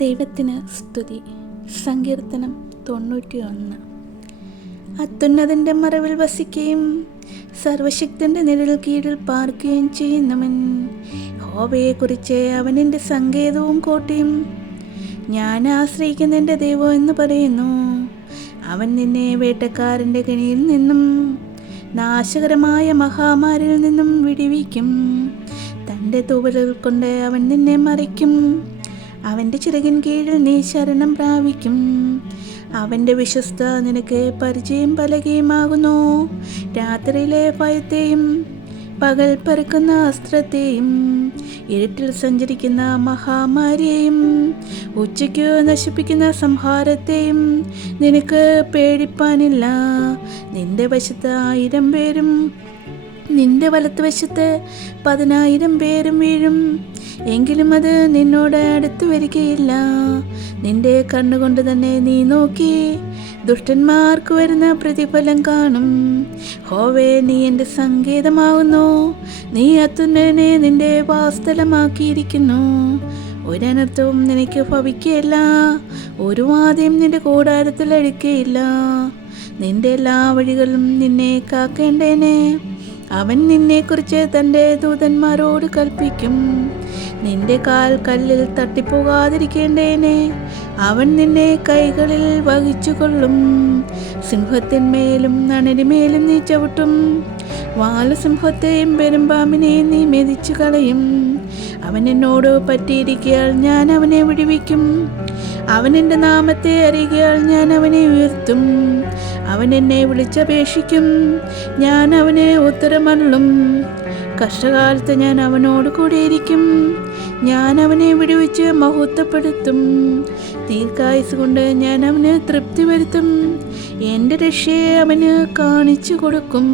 ദൈവത്തിന് സ്തുതി. സങ്കീർത്തനം 91. അത്യുന്നതൻ്റെ മറവിൽ വസിക്കുകയും സർവശക്തൻ്റെ നിഴൽ കീഴിൽ പാർക്കുകയും ചെയ്യുന്നവൻ, യഹോവയെക്കുറിച്ച് അവൻ എൻ്റെ സങ്കേതവും കോട്ടയും, ഞാൻ ആശ്രയിക്കുന്ന എൻ്റെ ദൈവം എന്ന് പറയുന്നു. അവൻ നിന്നെ വേട്ടക്കാരൻ്റെ കെണിയിൽ നിന്നും നാശകരമായ മഹാമാരിയിൽ നിന്നും വിടുവിക്കും. തൻ്റെ തൂവലുകൾ കൊണ്ട് അവൻ നിന്നെ മറയ്ക്കും. അവൻ്റെ ചിറകിൻ കീഴിൽ നീ ശരണം പ്രാപിക്കും. അവൻ്റെ വിശ്വസ്ത നിനക്ക് പരിചയം പലകയുമാകുന്നു. രാത്രിയിലെ ഭയത്തെയും പകൽ പരക്കുന്ന അസ്ത്രത്തെയും ഇരുട്ടിൽ സഞ്ചരിക്കുന്ന മഹാമാരിയെയും ഉച്ചയ്ക്ക് നശിപ്പിക്കുന്ന സംഹാരത്തെയും നിനക്ക് പേടിപ്പാനില്ല. നിന്റെ വശത്ത് 1000 പേരും നിന്റെ വലത്ത് വശത്ത് 10,000 പേരും വീഴും, എങ്കിലും അത് നിന്നോട് അടുത്ത് വരികയില്ല. നിന്റെ കണ്ണുകൊണ്ട് തന്നെ നീ നോക്കി ദുഷ്ടന്മാർക്ക് വരുന്ന പ്രതിഫലം കാണും. യഹോവേ, നീ എൻ്റെ സങ്കേതമാകുന്നു. നീ അത്യുന്നതനെ നിന്റെ വാസസ്ഥലമാക്കിയിരിക്കുന്നു. ഒരനർത്ഥവും നിനക്ക് ഭവിക്കുകയില്ല, ഒരു വാതയും നിന്റെ കൂടാരത്തിൽ അടുക്കുകയില്ല. നിന്റെ എല്ലാ വഴികളും നിന്നെ കാക്കേണ്ടേനെ. അവൻ നിന്നെക്കുറിച്ച് തൻ്റെ ദൂതന്മാരോട് കൽപ്പിക്കും. നിന്റെ കാൽ കല്ലിൽ തട്ടിപ്പോകാതിരിക്കേണ്ടേനെ. അവൻ നിന്നെ കൈകളിൽ വഹിച്ചുകൊള്ളും. സിംഹത്തിന്മേലും അണലിമേലും നീ ചവിട്ടും. വാലസിംഹത്തെയും പെരുമ്പാമ്പിനെയും നീ മെതിച്ചു കളയും. അവൻ എന്നോട് പറ്റിയിരിക്കയാൽ ഞാൻ അവനെ വിടുവിക്കും. അവൻ എൻ്റെ നാമത്തെ അറിയുകയാൽ ഞാൻ അവനെ ഉയർത്തും. അവൻ എന്നെ വിളിച്ചപേക്ഷിക്കും, ഞാൻ അവനെ ഉത്തരമരുളും. കഷ്ടകാലത്ത് ഞാൻ അവനോട് കൂടെയിരിക്കും. ഞാൻ അവനെ വിടുവിച്ച് മഹത്വപ്പെടുത്തും. ദീർഘായുസ് കൊണ്ട് ഞാൻ അവന് തൃപ്തി വരുത്തും. എൻ്റെ രക്ഷയെ അവന് കാണിച്ചു കൊടുക്കും.